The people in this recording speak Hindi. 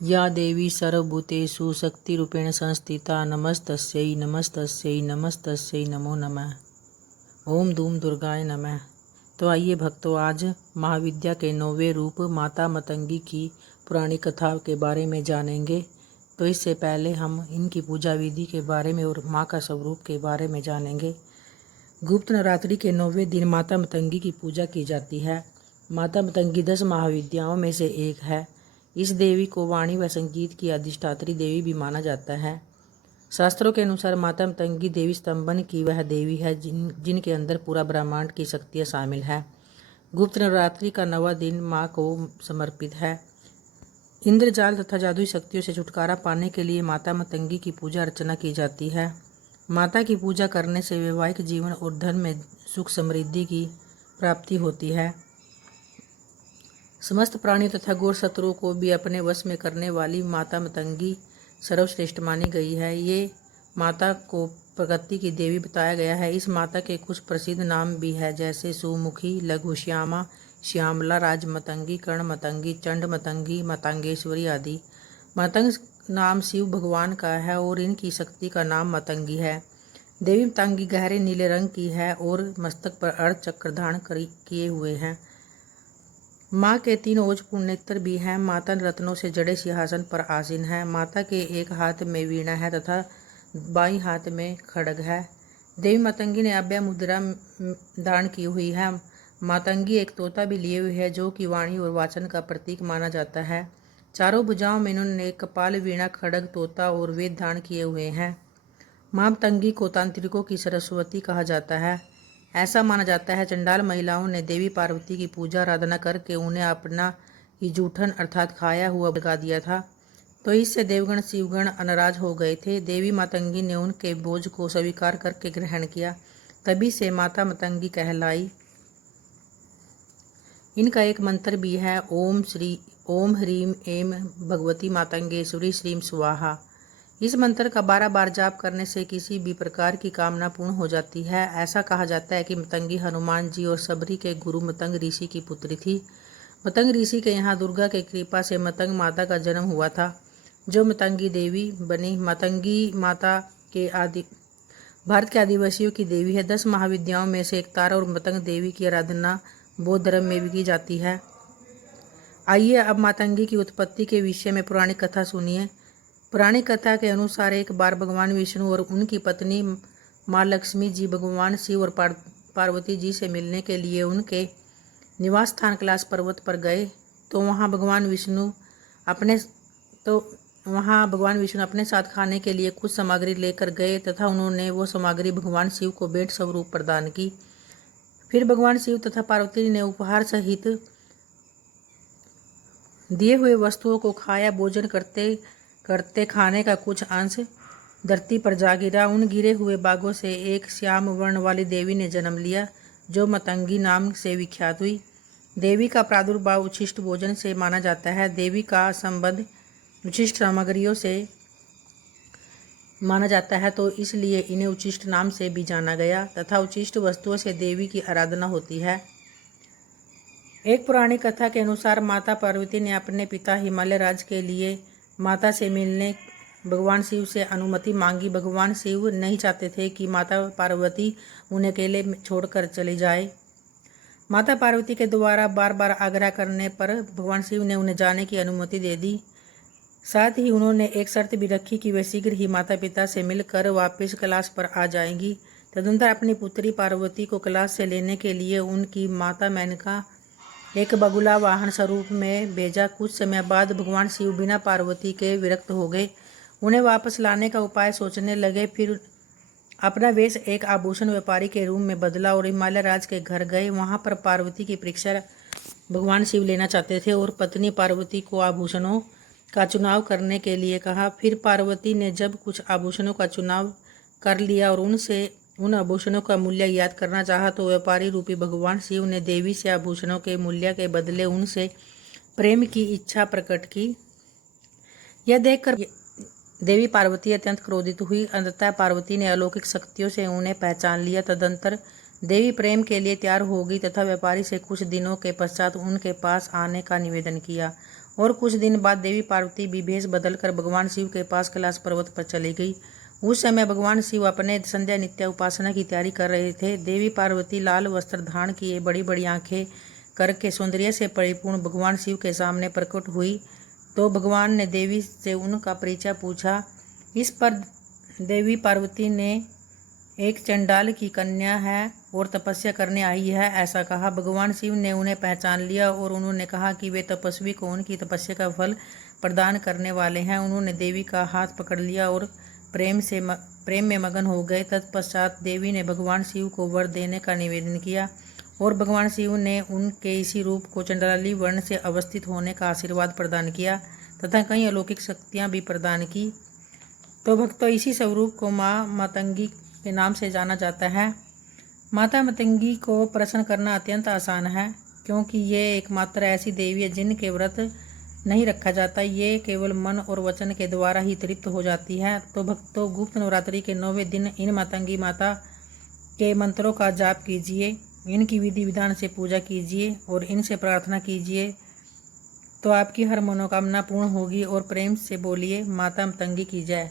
या देवी सर्वभूतेषु शक्तिरूपेण संस्थिता नमस्तस्यै नमस्तस्यै नमस्तस्यै नमो नमः। ओम धूम दुर्गाय नमः। तो आइए भक्तों, आज महाविद्या के 9वें रूप माता मतंगी की पुरानी कथा के बारे में जानेंगे। तो इससे पहले हम इनकी पूजा विधि के बारे में और माँ का स्वरूप के बारे में जानेंगे। गुप्त नवरात्रि के 9वें दिन माता मतंगी की पूजा की जाती है। माता मतंगी 10 महाविद्याओं में से एक है। इस देवी को वाणी व संगीत की अधिष्ठात्री देवी भी माना जाता है। शास्त्रों के अनुसार माता मतंगी देवी स्तंभन की वह देवी है जिनके अंदर पूरा ब्रह्मांड की शक्तियाँ शामिल है। गुप्त नवरात्रि का 9वां दिन माँ को समर्पित है। इंद्रजाल तथा जादुई शक्तियों से छुटकारा पाने के लिए माता मतंगी की पूजा अर्चना की जाती है। माता की पूजा करने से वैवाहिक जीवन और धन में सुख समृद्धि की प्राप्ति होती है। समस्त प्राणी तथा गौर शत्रुओं को भी अपने वश में करने वाली माता मतंगी सर्वश्रेष्ठ मानी गई है। ये माता को प्रकृति की देवी बताया गया है। इस माता के कुछ प्रसिद्ध नाम भी है, जैसे सुमुखी, लघु श्यामा, श्यामला, राजमतंगी, कर्ण मतंगी, चंड मतंगी, मतंगेश्वरी आदि। मतंग नाम शिव भगवान का है और इनकी शक्ति का नाम मतंगी है। देवी मतंगी गहरे नीले रंग की है और मस्तक पर अर्ध चक्र धारण किए हुए हैं। माँ के 3 ओजपूर्ण नेत्र भी हैं। माता रत्नों से जड़े सिंहासन पर आसीन है। माता के एक हाथ में वीणा है तथा बाईं हाथ में खड्ग है। देवी मतंगी ने अभय मुद्रा धारण की हुई है। मातंगी एक तोता भी लिए हुए है जो कि वाणी और वाचन का प्रतीक माना जाता है। चारों भुजाओं में इन्होंने कपाल, वीणा, खड्ग, तोता और वेद धारण किए हुए हैं। माँ मतंगी को तांत्रिकों की सरस्वती कहा जाता है। ऐसा माना जाता है चंडाल महिलाओं ने देवी पार्वती की पूजा आराधना करके उन्हें अपना ही जूठन अर्थात खाया हुआ लगा दिया था, तो इससे देवगण शिवगण नाराज हो गए थे। देवी मतंगी ने उनके बोझ को स्वीकार करके ग्रहण किया, तभी से माता मतंगी कहलाई। इनका एक मंत्र भी है, ओम ह्रीम एम भगवती मातंगेश्वरी श्रीम स्वाहा। इस मंत्र का 12 बार जाप करने से किसी भी प्रकार की कामना पूर्ण हो जाती है। ऐसा कहा जाता है कि मतंगी हनुमान जी और सबरी के गुरु मतंग ऋषि की पुत्री थी। मतंग ऋषि के यहाँ दुर्गा के कृपा से मतंग माता का जन्म हुआ था, जो मतंगी देवी बनी। मतंगी माता के भारत के आदिवासियों की देवी है। 10 महाविद्याओं में से एक तारा और मतंग देवी की आराधना बौद्ध धर्म में भी की जाती है। आइए अब मातंगी की उत्पत्ति के विषय में पुरानी कथा सुनिए। पुरानी कथा के अनुसार एक बार भगवान विष्णु और उनकी पत्नी माँ लक्ष्मी जी भगवान शिव और पार्वती जी से मिलने के लिए उनके निवास स्थान कैलाश पर्वत पर गए। तो वहाँ भगवान विष्णु अपने साथ खाने के लिए कुछ सामग्री लेकर गए तथा उन्होंने वो सामग्री भगवान शिव को भेंट स्वरूप प्रदान की। फिर भगवान शिव तथा पार्वती ने उपहार सहित दिए हुए वस्तुओं को खाया। भोजन करते खाने का कुछ अंश धरती पर जा गिरा। उन गिरे हुए बागों से एक श्याम वर्ण वाली देवी ने जन्म लिया, जो मतंगी नाम से विख्यात हुई। देवी का प्रादुर्भाव उच्छिष्ट भोजन से माना जाता है। देवी का संबंध उच्छिष्ट सामग्रियों से माना जाता है, तो इसलिए इन्हें उच्छिष्ट नाम से भी जाना गया तथा उच्छिष्ट वस्तुओं से देवी की आराधना होती है। एक पुरानी कथा के अनुसार माता पार्वती ने अपने पिता हिमालय राज के लिए माता से मिलने भगवान शिव से अनुमति मांगी। भगवान शिव नहीं चाहते थे कि माता पार्वती उन्हें अकेले छोड़कर चली जाए। माता पार्वती के द्वारा बार बार आग्रह करने पर भगवान शिव ने उन्हें जाने की अनुमति दे दी। साथ ही उन्होंने एक शर्त भी रखी कि वे शीघ्र ही माता पिता से मिलकर वापस कैलाश पर आ जाएंगी। तदनंतर अपनी पुत्री पार्वती को कैलाश से लेने के लिए उनकी माता मेनका एक बगुला वाहन स्वरूप में भेजा। कुछ समय बाद भगवान शिव बिना पार्वती के विरक्त हो गए। उन्हें वापस लाने का उपाय सोचने लगे। फिर अपना वेश एक आभूषण व्यापारी के रूप में बदला और हिमालय राज के घर गए। वहां पर पार्वती की परीक्षा भगवान शिव लेना चाहते थे और पत्नी पार्वती को आभूषणों का चुनाव करने के लिए कहा। फिर पार्वती ने जब कुछ आभूषणों का चुनाव कर लिया और उन आभूषणों का मूल्य याद करना चाहा, तो व्यापारी रूपी भगवान शिव ने देवी से आभूषणों के मूल्य के बदले उनसे प्रेम की इच्छा प्रकट की। यह देखकर देवी पार्वती अत्यंत क्रोधित हुई। अंततः पार्वती ने अलौकिक शक्तियों से उन्हें पहचान लिया। तदंतर देवी प्रेम के लिए तैयार हो गई तथा व्यापारी से कुछ दिनों के पश्चात उनके पास आने का निवेदन किया और कुछ दिन बाद देवी पार्वती भी भेष बदलकर भगवान शिव के पास कैलाश पर्वत पर चली गई। उस समय भगवान शिव अपने संध्या नित्य उपासना की तैयारी कर रहे थे। देवी पार्वती लाल वस्त्र धारण किए बड़ी बड़ी आंखें करके सौंदर्य से परिपूर्ण भगवान शिव के सामने प्रकट हुई तो भगवान ने देवी से उनका परिचय पूछा। इस पर देवी पार्वती ने एक चंडाल की कन्या है और तपस्या करने आई है ऐसा कहा। भगवान शिव ने उन्हें पहचान लिया और उन्होंने कहा कि वे तपस्वी को उनकी तपस्या का फल प्रदान करने वाले हैं। उन्होंने देवी का हाथ पकड़ लिया और प्रेम में मगन हो गए। तत्पश्चात देवी ने भगवान शिव को वर देने का निवेदन किया और भगवान शिव ने उनके इसी रूप को चंडाली वर्ण से अवस्थित होने का आशीर्वाद प्रदान किया तथा कई अलौकिक शक्तियाँ भी प्रदान की। तो भक्तों, इसी स्वरूप को माँ मातंगी के नाम से जाना जाता है। माता मातंगी को प्रसन्न करना अत्यंत आसान है क्योंकि ये एकमात्र ऐसी देवी है जिनके व्रत नहीं रखा जाता। ये केवल मन और वचन के द्वारा ही तृप्त हो जाती है। तो भक्तों, गुप्त नवरात्रि के 9वें दिन इन मातंगी माता के मंत्रों का जाप कीजिए, इनकी विधि विधान से पूजा कीजिए और इनसे प्रार्थना कीजिए तो आपकी हर मनोकामना पूर्ण होगी। और प्रेम से बोलिए, माता मातंगी की जय।